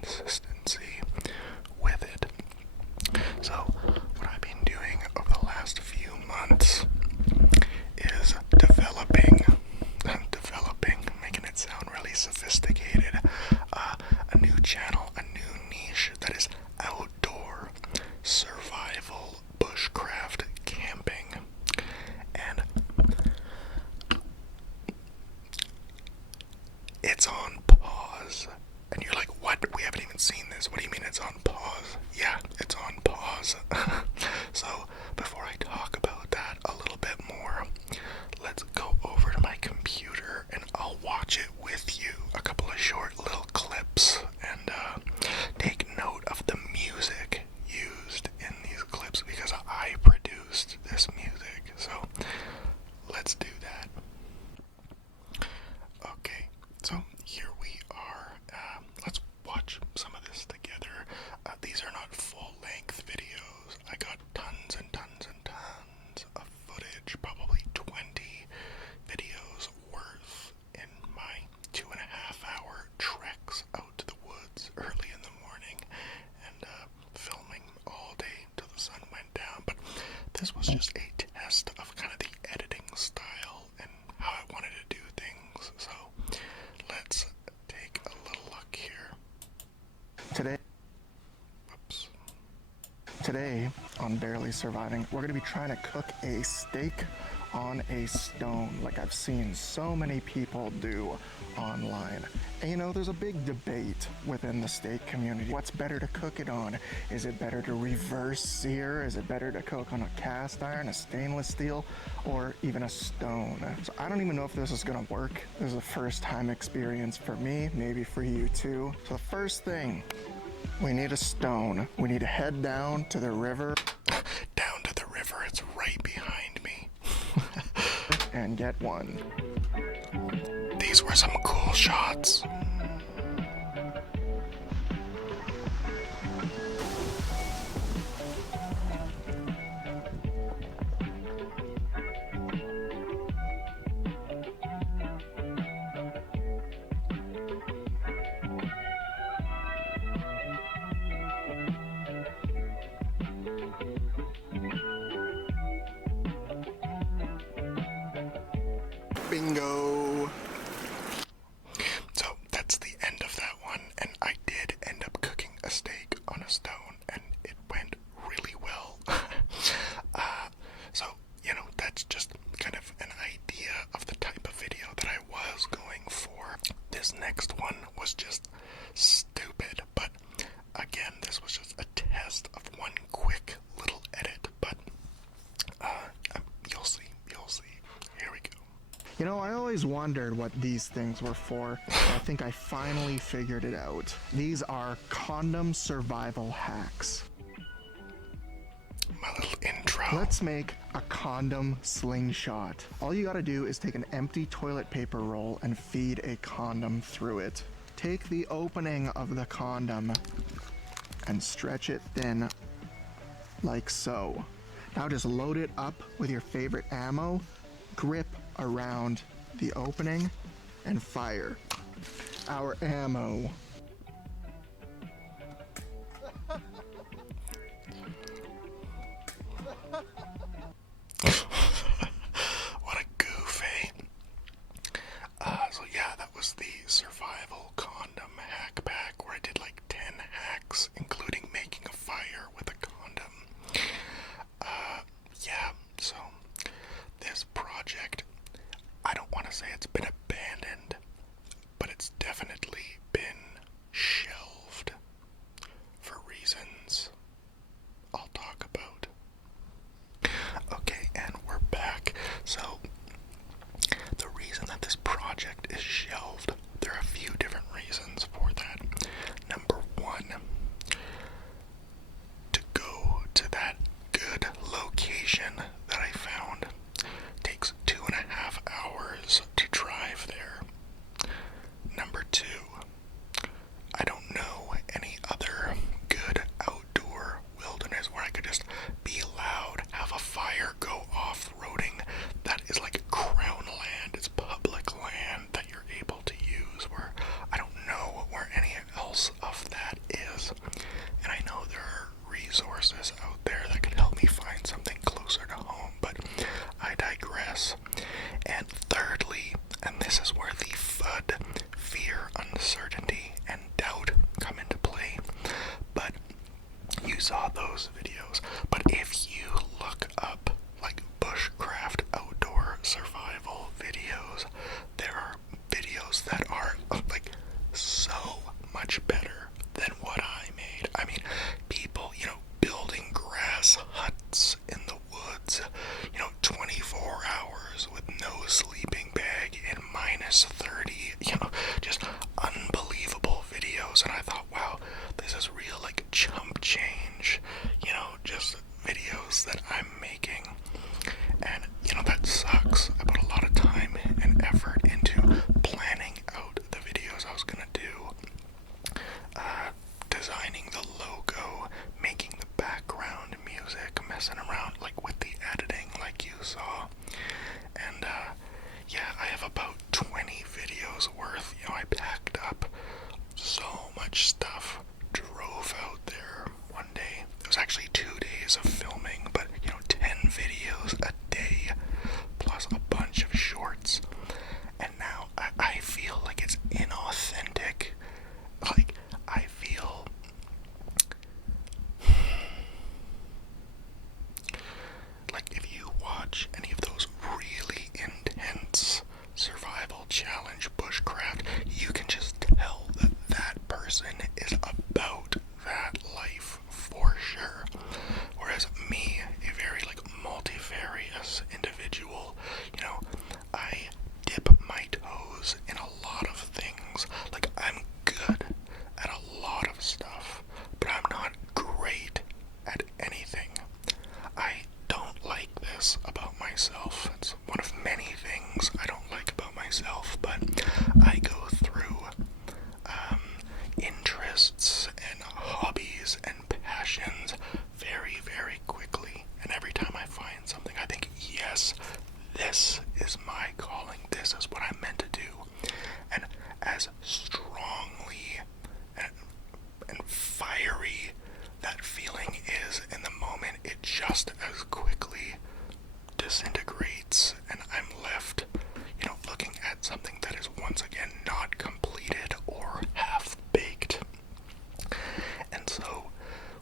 consistency with it. So what I've been doing over the last few months is developing, making it sound really sophisticated, a new channel, a new niche that is outdoor survival bushcraft camping. And it's on pause. And you're like, what? We haven't even seen this. What do you mean it's on pause? Yeah, it's on pause. So before I talk about that a little bit more, let's go over to my computer and I'll watch it with you. A couple of short little clips and take note of the music used in these clips because I produced this music. So let's do that. Okay, so here we are. Let's watch some of this together. These are not full-length videos. I got tons and tons and tons of footage, probably 20 videos worth in my 2.5-hour treks out to the woods early in the morning and filming all day till the sun went down. But this was just a test of kind of the editing style and how I wanted to do things. So let's take a little look here. Today on Barely Surviving, we're going to be trying to cook a steak on a stone like I've seen so many people do online. And you know, there's a big debate within the steak community. What's better to cook it on? Is it better to reverse sear? Is it better to cook on a cast iron, a stainless steel, or even a stone? So I don't even know if this is gonna work. This is a first time experience for me, maybe for you too. So the first thing, we need a stone. We need to head down to the river. Down to the river, it's right behind me. And get one. These were some cool shots. Bingo! So that's the end of that one, and I did end up cooking a steak on a stone, and it went really well. So, you know, that's just kind of an idea of the type of video that I was going for. This next one was just stupid, but again, this was just a test of one quick little edit, but you'll see. Here we go. You know, I always wondered what these things were for. I think I finally figured it out. These are condom survival hacks. My little intro. Let's make a condom slingshot. All you gotta do is take an empty toilet paper roll and feed a condom through it. Take the opening of the condom and stretch it thin, like so. Now just load it up with your favorite ammo, grip around the opening, and fire. Our ammo. What a goof, eh? So yeah, that was the survival condom hack pack where I did like 10 hacks, including making a fire with a condom. Yeah, so this project, I don't want to say it's been abandoned, but it's definitely been shelved for reasons I'll talk about. Okay, and we're back. So, the reason that this project is shelved, there are a few different reasons for that. Number one, much better than what I made. I mean, people, building grass huts in the woods, 24 hours with no sleeping bag in -30, just unbelievable videos. And I thought, wow, this is real, like, chump change, just videos that I'm making. And, that sucks. I put a lot of time and effort into planning out the videos I was gonna do, designing the logo, making the background music, messing around, like, with the editing, like you saw. And, yeah, I have about 20 videos worth. I packed up so much stuff, drove out there one day. It was actually 2 days of filming, but, 10 videos a day, plus a bunch of shorts. And now I feel like it's inauthentic. Like, I feel like if you watch any of those really intense survival challenge bushcraft, you can just tell that that person is about that life for sure. Whereas me, a very, like, multifarious individual, I dip my toes in a lot of things. Like, I'm good at a lot of stuff, but I'm not great at anything. I don't like this about myself. It's one of many things I don't like about myself, but I go through interests and hobbies and passions very, very quickly. And every time I find something, I think, yes, this is my calling. This is what I'm meant to do. And as strongly and fiery that feeling is in the moment, it just as quickly disintegrates, and I'm left, looking at something that is once again not completed or half-baked. And so,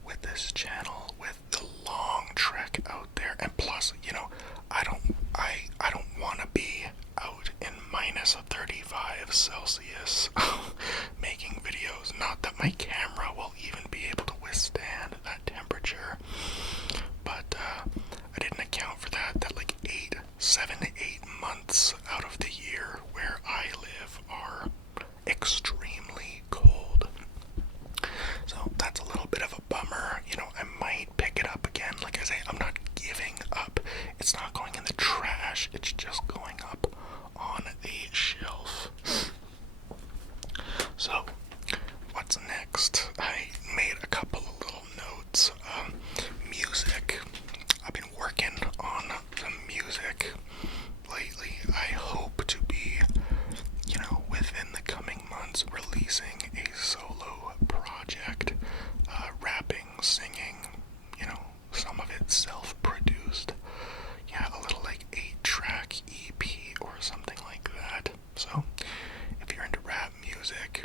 with this channel, with the long trek out there, and plus, I don't want to be out in -35 Celsius making videos. Not that my camera will even be able to withstand that temperature, but I didn't account for that like 7 to 8 months out of the year where I live are extremely cold. So that's a little bit of a bummer. I might pick it up again. Like I say, I'm not giving up. It's not going in the trash. It's just going up on the shelf. So, what's next? I made a couple of little notes. Music. I've been working on some music lately. I hope to be, within the coming months, releasing a solo project. Rapping, singing, some of it self-produced. Yeah, a little like 8-track EP or something like that. So, if you're into rap music,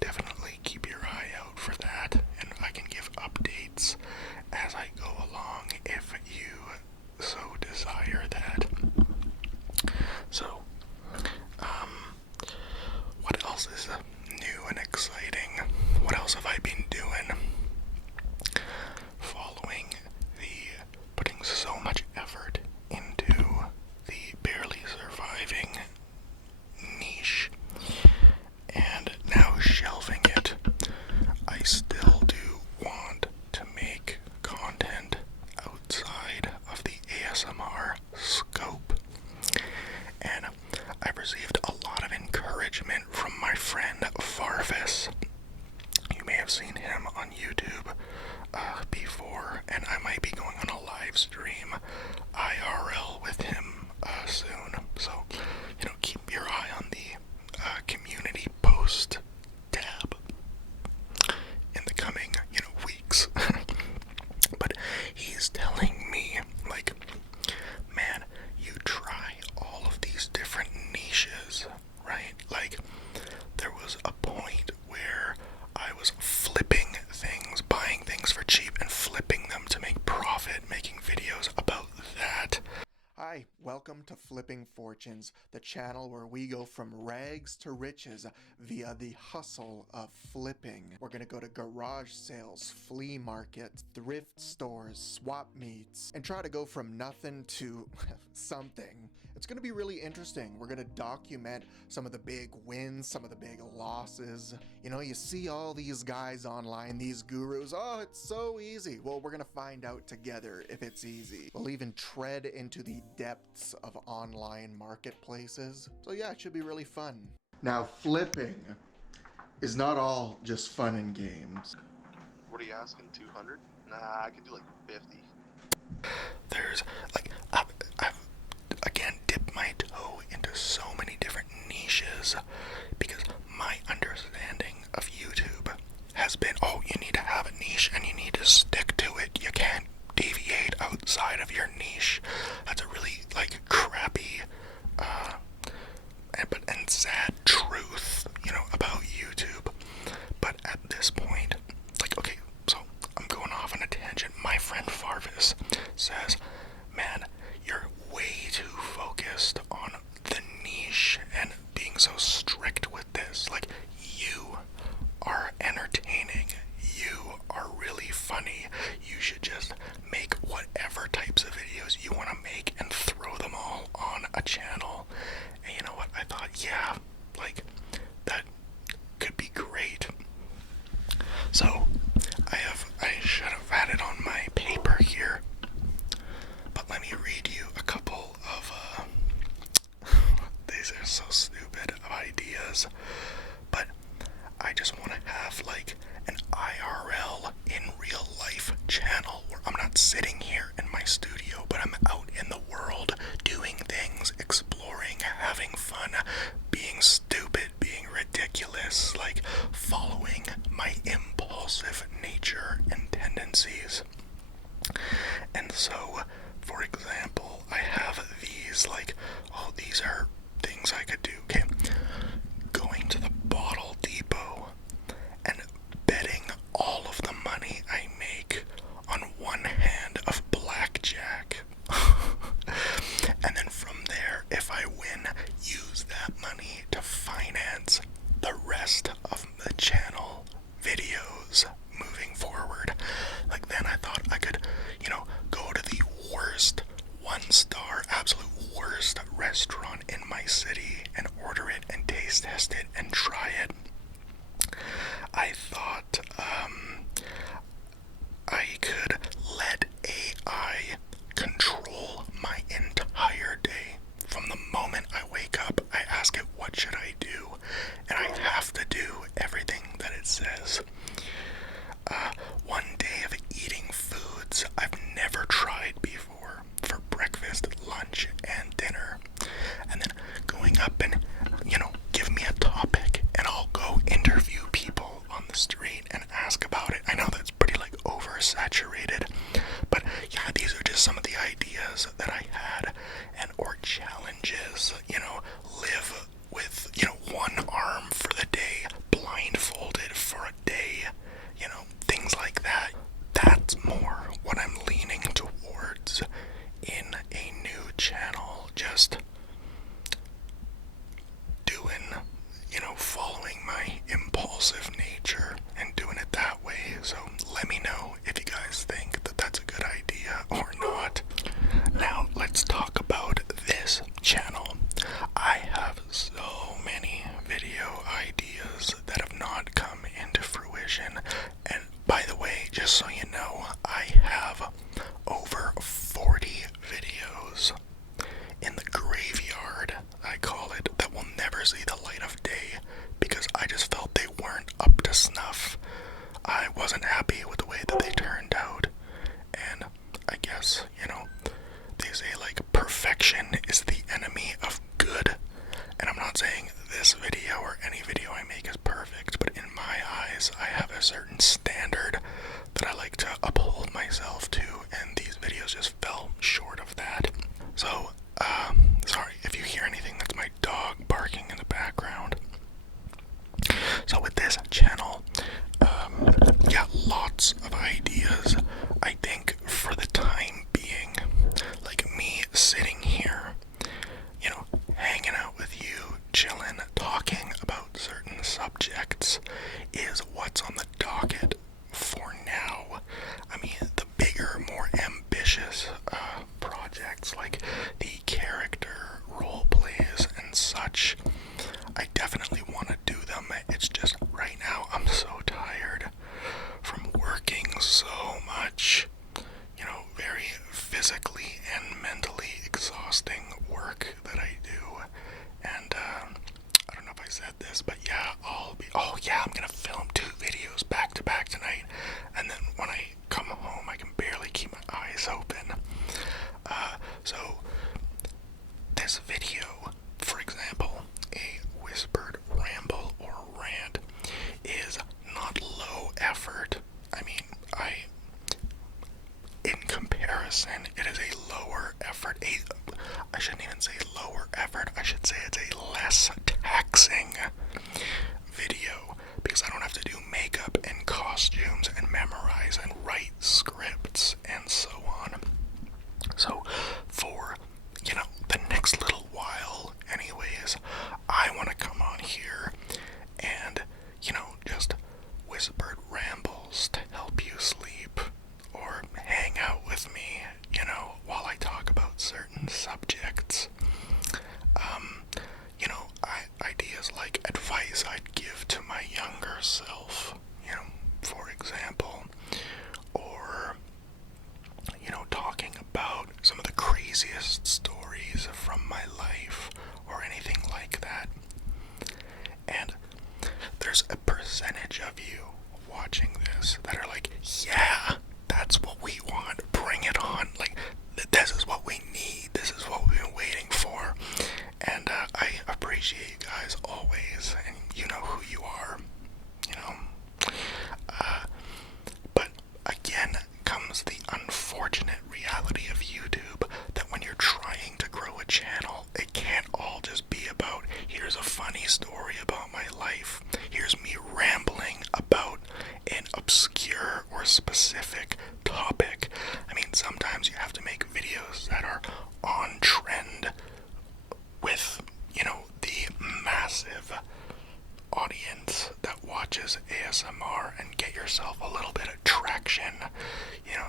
definitely keep your eye out for that, and I can give updates as I go along if you so desire that. So, what else is new and exciting? What else have I been doing? Following putting so much effort into the barely surviving niche, and now shelving it, I still do want to make content outside of the ASMR scope. And I've received a lot of encouragement from my friend Farvis. You may have seen him on YouTube before, and I might be going on a live stream IRL with him soon. So, keep your eye on the community post tab in the coming, weeks. But he's telling me, like, man, you try all of these different niches, right? Like, there was a point where I was flipping things, buying things for cheap and flipping them to make profit, making videos about that. Hi, Welcome to Flipping Fortunes, the channel where we go from rags to riches via the hustle of flipping. We're gonna go to garage sales, flea markets, thrift stores, swap meets, and try to go from nothing to something. It's gonna be really interesting. We're gonna document some of the big wins, some of the big losses. You know, you see all these guys online, these gurus, oh, it's so easy. Well, we're gonna find out together if it's easy. We'll even tread into the depths of online marketplaces. So yeah, it should be really fun. Now, flipping is not all just fun and games. What are you asking, 200? Nah, I could do like 50. There's like I've again dipped my toe into so many different niches because my understanding of YouTube has been, oh, you need to have a niche and you need to stick to it. You can't deviate outside of your niche. That's a really like crappy and sad truth, you know, about YouTube. But at this point, like, okay, so I'm going off on a tangent. My friend Farvis says, man, you're way too focused on the niche and being so strict with this. Like, you are entertaining. You are really funny. You should just make whatever types of videos you want to make and throw them all on a channel. And you know what? I thought, yeah, like, that could be great. So, I should have had it on my paper here, but let me read you a couple of, these are so stupid, of ideas, but I just want to have, like, an IRL in real life channel where I'm not sitting here in my studio, but I'm out in the world doing things, exploring, having fun, being stupid, being ridiculous, like following my impulsive nature and tendencies. And so, for example, I have these, like, oh, these are things I could do. Okay, going to the bottle depot and betting all of the money I make on one hand of blackjack. And then from there, if I win, use that money to finance the rest of the channel videos moving forward. Like, then I thought I could, you know, go to the worst one-star, absolute worst restaurant in my city and order it and taste test it and try it. I thought I could let AI control my entire day. From the moment I wake up, I ask it, what should I do? And I have to do everything that it says. One day of eating foods I've never tried before for breakfast, lunch, and dinner. And then going up and, you know, give me a topic and I'll go interview people on the street and ask about it. I know that's pretty, like, oversaturated, but yeah, these are just some of the ideas that I had. And or challenges, you know, live with, you know, one arm for the day, blindfolded for a day, you know, things like that. That's more what I'm leaning towards in a new channel. Just doing, you know, following my impulsive nature and doing it that way. So let me know if you guys think that that's a good idea or not. Now let's talk about this channel. I have so many video ideas that have not come into fruition. And by the way, just so you know, I have over 40 videos in the graveyard, I call it, that will never see the light of day because I just felt they weren't up to snuff. I wasn't happy with the way that they turned out. And I guess, you know, they say, like, perfection is the enemy of good. And I'm not saying this video or any video I make is perfect, but in my eyes, I have a certain standard that I like to uphold myself to, and these videos just fell short of that. So, sorry if you hear anything, that's my dog barking in the background. So with this channel, yeah, lots of ideas. I think for the time being, like me sitting here docket for now. I mean, the bigger, more ambitious projects like the character role plays and such, I definitely want to do them. It's just right now I'm so tired from working so much. You know, very physically and mentally exhausting work that I do. And I don't know if I said this, but yeah, I'm gonna film 2 videos back to back tonight. And then when I come home, I can barely keep my eyes open. So this video, for example, a whispered ramble or rant, is not low effort. I mean, in comparison, it is a lower effort. I shouldn't even say lower effort. I should say it's a less taxing video because I don't have to do makeup and costumes and memorize and write scripts and so on. So for, the next little while anyways, I want to come on here and, just whispered rambles to help you sleep or hang out with me, while I talk about certain subjects. Ideas like advice I'd give to my younger self, for example, or, talking about some of the craziest stories from my life or anything like that. And there's a percentage of you watching this that are like, yeah, that's what we want, bring it on, like, this is what we need, this is what we've been waiting for. And I appreciate you guys always, and you know who you are, but again comes the unfortunate reality of YouTube that when you're trying to grow a channel, it can't all just be about, here's a funny story about my life, here's me rambling about an obscure or specific topic. I mean, sometimes you have to make videos that are on trend with, the massive audience that watches ASMR and get yourself a little bit of traction,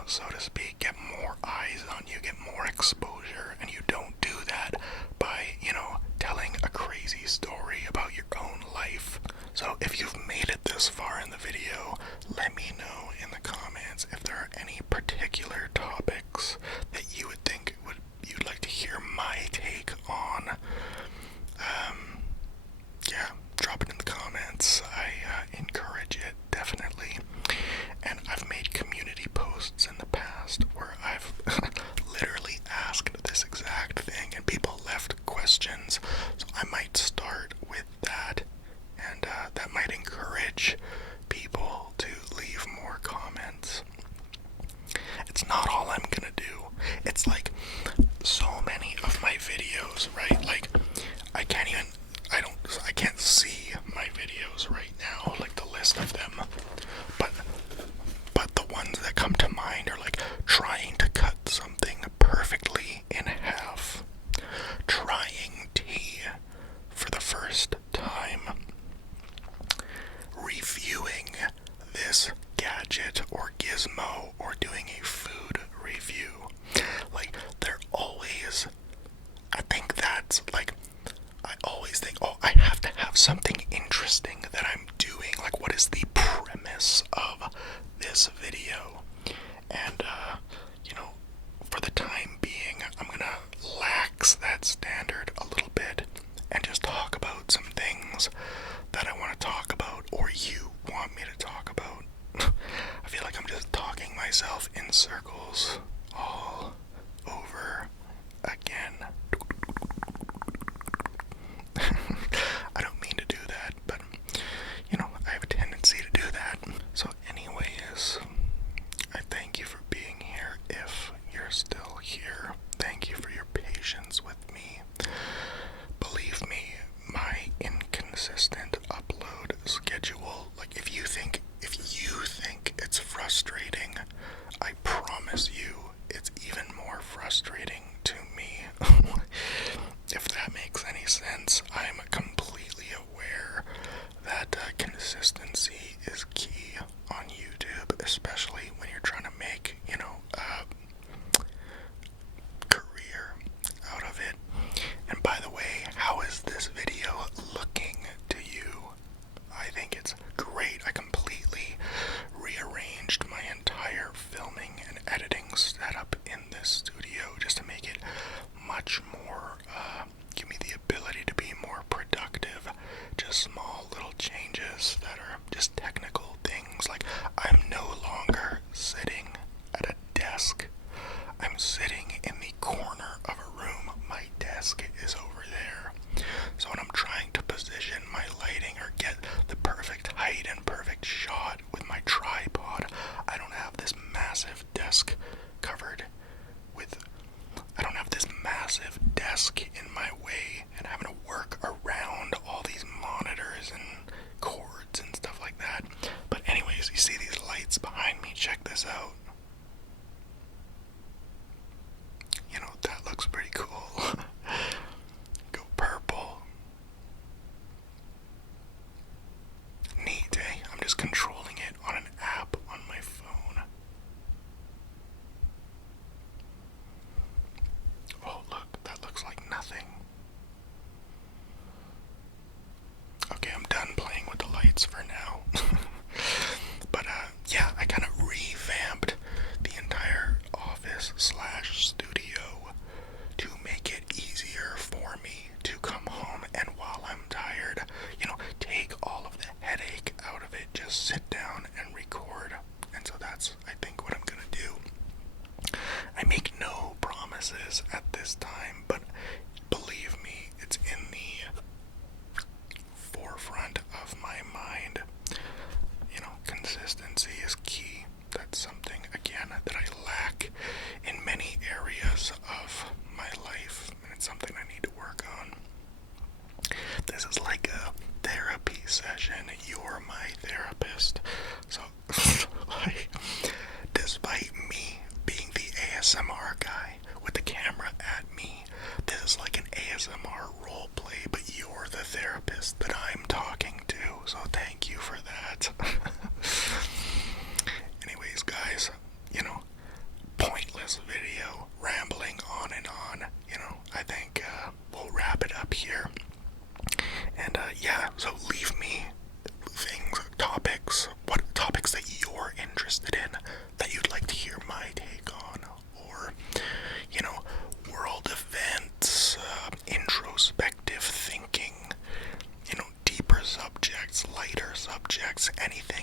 so to speak, get more eyes on you, get more exposure, and you don't do that by, telling a crazy story about your own life. So if you've made it this far in the video, let me know in the comments if there are any particular topics that you would think you'd like to hear my take on. Yeah, drop it in the comments. I encourage it, definitely. And I've made community posts in the past where I've literally asked this exact thing and people left questions. So I might start with that, and that might encourage people to leave more comments. It's not all I'm gonna do. It's like so many of my videos, right? Like I can't see my videos right now, like the list of them. But the ones that come to mind are like trying to cut something perfectly in half, trying tea for the first time, reviewing this gadget or gizmo, or doing a food review. Like, they're always, I think that's like, I always think, oh, I have to have something interesting that I'm doing. Like, what is the premise of this video? And, for the time being, I'm gonna lax that standard a little bit and just talk about some things that I want to talk about, or you want me to talk about. I feel like I'm just talking myself in circles all over again. I don't mean to do that, but, I have a tendency to do that. So anyways, I thank you for being here if you're still here. Thank you for your patience with me. Believe me, my inconsistent upload schedule, like if you think it's frustrating, I promise you check this out. You know, that looks pretty cool. Go purple. Neat, eh? I'm just controlling it on an app on my phone. Oh, look, that looks like nothing. Okay, I'm done playing with the lights for now. But, yeah, I kind of revamped the entire office slash studio to make it easier for me to come home and while I'm tired, you know, take all of the headache out of it, just sit down and record. And so that's, I think, what I'm gonna do. I make no promises at this time, but believe me, it's in the forefront of my mind. You know, consistency is key. That's something, again, that I lack in many areas of my life, and it's something I need to work on. This is like a therapy session. You're my therapist. So, like, despite me being the ASMR guy with the camera at me, this is like an ASMR role play, but you're the therapist that I'm talking to. So thank you for that. Anyways, guys, you know, pointless video, rambling on and on. You know, I think we'll wrap it up here. And yeah, so leave me things, topics, what topics that you're interested in that you'd like to hear my take on, or, you know, world events, introspective thinking, you know, deeper subjects, lighter subjects, anything